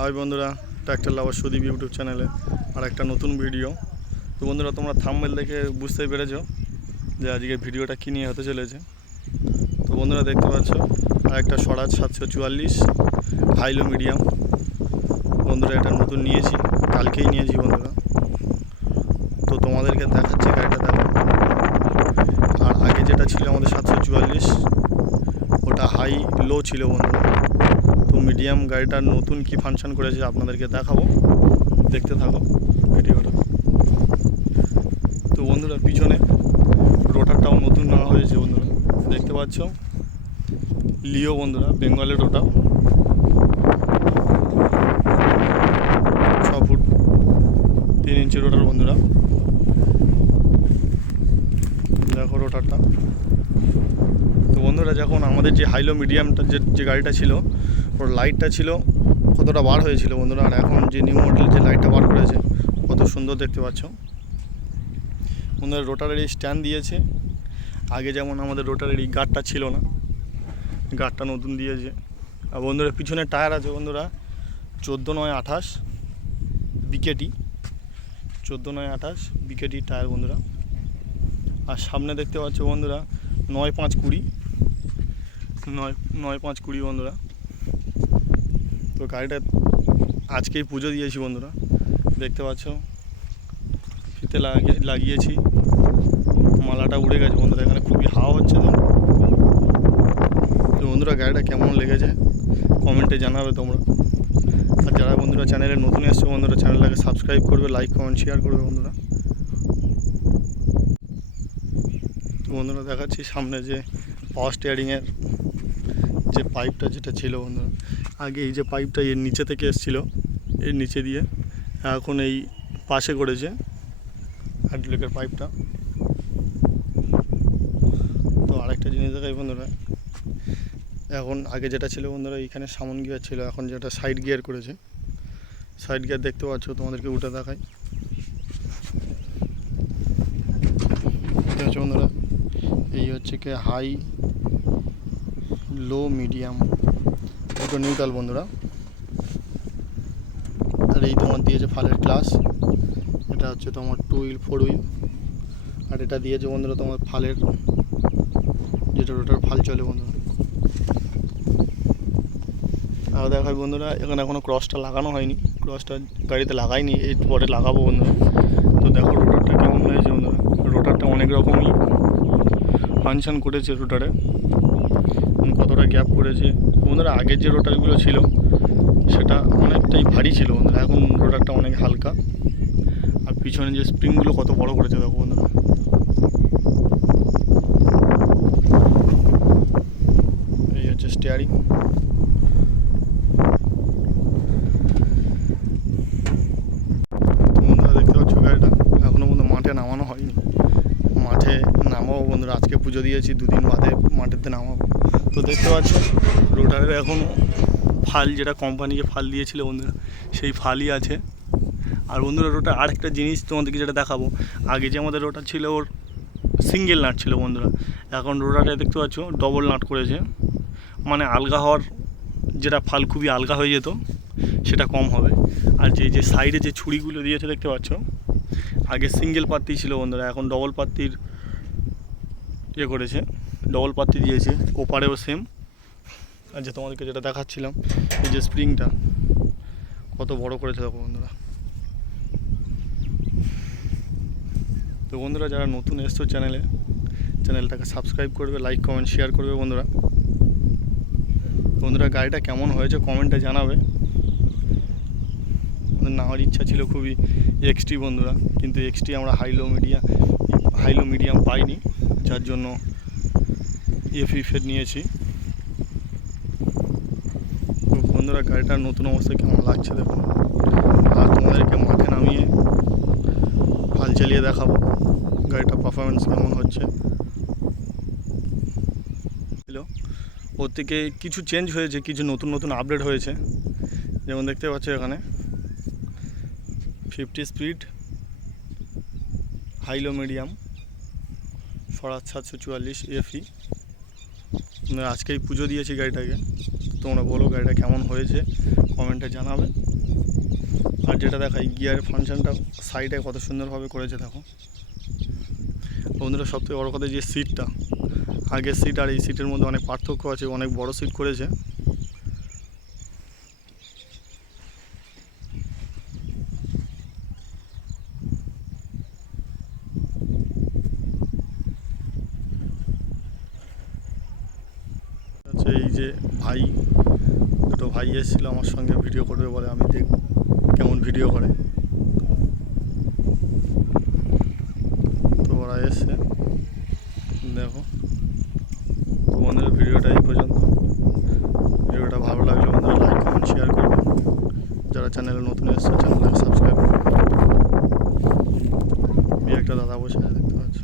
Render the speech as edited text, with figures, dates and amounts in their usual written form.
High বন্ধুরা, tractor লাভার Sudip YouTube চ্যানেলে আর একটা নতুন ভিডিও। তো বন্ধুরা, তোমরা থাম্বনেল দেখে বুঝতেই পেরেছো যে আজকে ভিডিওটা কী নিয়ে হতে চলেছে। তো বন্ধুরা, দেখতে পাচ্ছ আর একটা স্বরাজ 744 হাইলো মিডিয়াম। বন্ধুরা, এটা নতুন নিয়েছি, কালকেই নিয়েছি বন্ধুরা। তো তোমাদেরকে দেখাচ্ছি গাড়িটা, দেখো। আর আগে যেটা ছিল আমাদের 744, ওটা হাই লো ছিল বন্ধুরা। তো মিডিয়াম গাড়িটার নতুন কি ফাংশন করেছে আপনাদেরকে দেখাবো, দেখতে থাকো ভিডিওটা। তো বন্ধুরা, পিছনে রোটারটাও নতুন নেওয়া হয়েছে বন্ধুরা, দেখতে পাচ্ছ। লিও বন্ধুরা, বেঙ্গলের রোটার, 6 ফুট 3 ইঞ্চি রোটার বন্ধুরা। দেখো রোটারটা। তো বন্ধুরা, যখন আমাদের যে হাইলো মিডিয়ামটা যে গাড়িটা ছিল, ওর লাইটটা ছিল কতটা বার হয়েছিল বন্ধুরা, আর এখন যে নিউ মডেল যে লাইটটা বার করেছে কত সুন্দর দেখতে পাচ্ছ বন্ধুরা। রোটারের এই স্ট্যান্ড দিয়েছে, আগে যেমন আমাদের রোটারের এই গার্ডটা ছিল না, গার্ডটা নতুন দিয়েছে। আর বন্ধুরা, পিছনে টায়ার আছে বন্ধুরা 14/28 বিকেটি, 14/28 বিকেটি টায়ার বন্ধুরা। আর সামনে দেখতে পাচ্ছ বন্ধুরা 9/5/20, 9/5/20 বন্ধুরা। তো গাড়িটা আজকেই পুজো দিয়েছি বন্ধুরা, দেখতে পাচ্ছ। ফিতে লাগিয়েছি, মালাটা উড়ে গেছে বন্ধুরা, এখানে খুবই হাওয়া হচ্ছে। তো বন্ধুরা, গাড়িটা কেমন লেগেছে কমেন্টে জানাবে তোমরা। আর যারা বন্ধুরা চ্যানেলে নতুন এসছো বন্ধুরা, চ্যানেলটাকে সাবস্ক্রাইব করবে, লাইক কমেন্ট শেয়ার করবে বন্ধুরা। তো বন্ধুরা, দেখাচ্ছি সামনে যে পাওয়ার স্টিয়ারিংয়ের যে পাইপটা যেটা ছিল বন্ধুরা, আগে এই যে পাইপটা এর নিচে থেকে এসেছিলো, এর নিচে দিয়ে এখন এই পাশে করেছে হাইড্রোলিকের পাইপটা। তো আরেকটা জিনিস দেখাই বন্ধুরা, এখন আগে যেটা ছিল বন্ধুরা এইখানে সামন গিয়ার ছিল, এখন যেটা সাইড গিয়ার করেছে। সাইড গিয়ার দেখতে পাচ্ছ, তোমাদেরকে উঠে দেখাই। ঠিক আছে বন্ধুরা, এই হচ্ছে কি হাই লো মিডিয়াম দুটো নিউট্রাল বন্ধুরা। আর এই তোমার দিয়েছে ফালের ক্লাস, এটা হচ্ছে তোমার 2 হুইল 4 হুইল। আর এটা দিয়েছে বন্ধুরা তোমার ফালের যেটা রোটার ফাল চলে বন্ধুরা। আর দেখাই বন্ধুরা, এখানে এখনও ক্রসটা লাগানো হয়নি, ক্রসটা গাড়িতে লাগাইনি, এই পরে লাগাবো বন্ধুরা। তো দেখো রোটারটা কেমন হয়েছে বন্ধুরা, রোটারটা অনেক রকমই ফাংশন করেছে রোটারে, কতটা গ্যাপ করেছে বন্ধুরা। আগের যে রোটারগুলো ছিল সেটা অনেকটাই ভারী ছিল বন্ধুরা, এখন রোটারটা অনেক হালকা। আর পিছনে যে স্প্রিংগুলো কত বড় করেছে দেখো বন্ধুরা। এই হচ্ছে স্টিয়ারিং। বন্ধুরা, দেখতে পাচ্ছ গাড়িটা এখনও বন্ধু মাঠে নামানো হয়নি, মাঠে নামাবো বন্ধুরা। আজকে পুজো দিয়েছি, 2 দিন বাদে মাঠেতে নামাবো। তো দেখতে পাচ্ছ রোটারের এখন ফাল, যেটা কোম্পানি যে ফাল দিয়েছিল বন্ধুরা, সেই ফালই আছে। আর বন্ধুরা, রোটার আরেকটা জিনিস তোমাদেরকে যেটা দেখাবো, আগে যে আমাদের রোটার ছিল ওর সিঙ্গেল নাট ছিল বন্ধুরা, এখন রোটারে দেখতে পাচ্ছ ডবল নাট করেছে, মানে আলগা হওয়ার যেটা ফাল খুবই আলগা হয়ে যেত সেটা কম হবে। আর যে সাইডে যে ছুরিগুলো দিয়েছে দেখতে পাচ্ছ, আগে সিঙ্গেল পাত্তি ছিল বন্ধুরা, এখন ডবল পাত্তির করেছে, ডবল পাত্তি দিয়েছে। ওপারেও সেম। আর যে তোমাদেরকে যেটা দেখাচ্ছিলাম, এই যে স্প্রিংটা কত বড় করেছে দেখো বন্ধুরা। তো বন্ধুরা, যারা নতুন এসছো চ্যানেলটাকে সাবস্ক্রাইব করবে, লাইক কমেন্ট শেয়ার করবে বন্ধুরা। বন্ধুরা, গাড়িটা কেমন হয়েছে কমেন্টে জানাবে। নেওয়ার ইচ্ছা ছিল খুবই এক্সটি বন্ধুরা, কিন্তু এক্সটি আমরা হাইলো মিডিয়াম পাইনি, যার জন্য ফেড নিয়েছি। তো বন্ধুরা, গাড়িটার নতুন অবস্থায় কেমন লাগছে দেখুন। আর তোমাদেরকে মাঠে নামিয়ে ফাল চালিয়ে দেখাবো গাড়িটা পারফরমেন্স কেমন হচ্ছে। ওর থেকে কিছু চেঞ্জ হয়েছে, কিছু নতুন আপডেট হয়েছে। যেমন দেখতে পাচ্ছ এখানে 50 স্পিড হাইলো মিডিয়াম স্বরাজ 744 এফই। আজকেই পুজো দিয়েছি গাড়িটাকে। তোমরা বলো গাড়িটা কেমন হয়েছে কমেন্টে জানাবে। আর যেটা দেখাই গিয়ার ফাংশনটা সাইডে কত সুন্দরভাবে করেছে দেখো বন্ধুরা। সবথেকে বড় কথা যে সিটটা, আগের সিট আর এই সিটের মধ্যে অনেক পার্থক্য আছে, অনেক বড় সিট করেছে। আচ্ছা, এই যে দুটো ভাই এসেছিল আমার সঙ্গে ভিডিও করবে বলে, আমি দেখব কেমন ভিডিও করে। তো ওরা এসছে দেখো। তো বন্ধুরা ভিডিওটা এই পর্যন্ত। ভিডিওটা ভালো লাগলে বন্ধুরা লাইক কমেন্ট শেয়ার করবেন। যারা চ্যানেলে নতুন এসছে চ্যানেলটাকে সাবস্ক্রাইব করবেন। একটা দাদা বসে আছে দেখতে পাচ্ছ।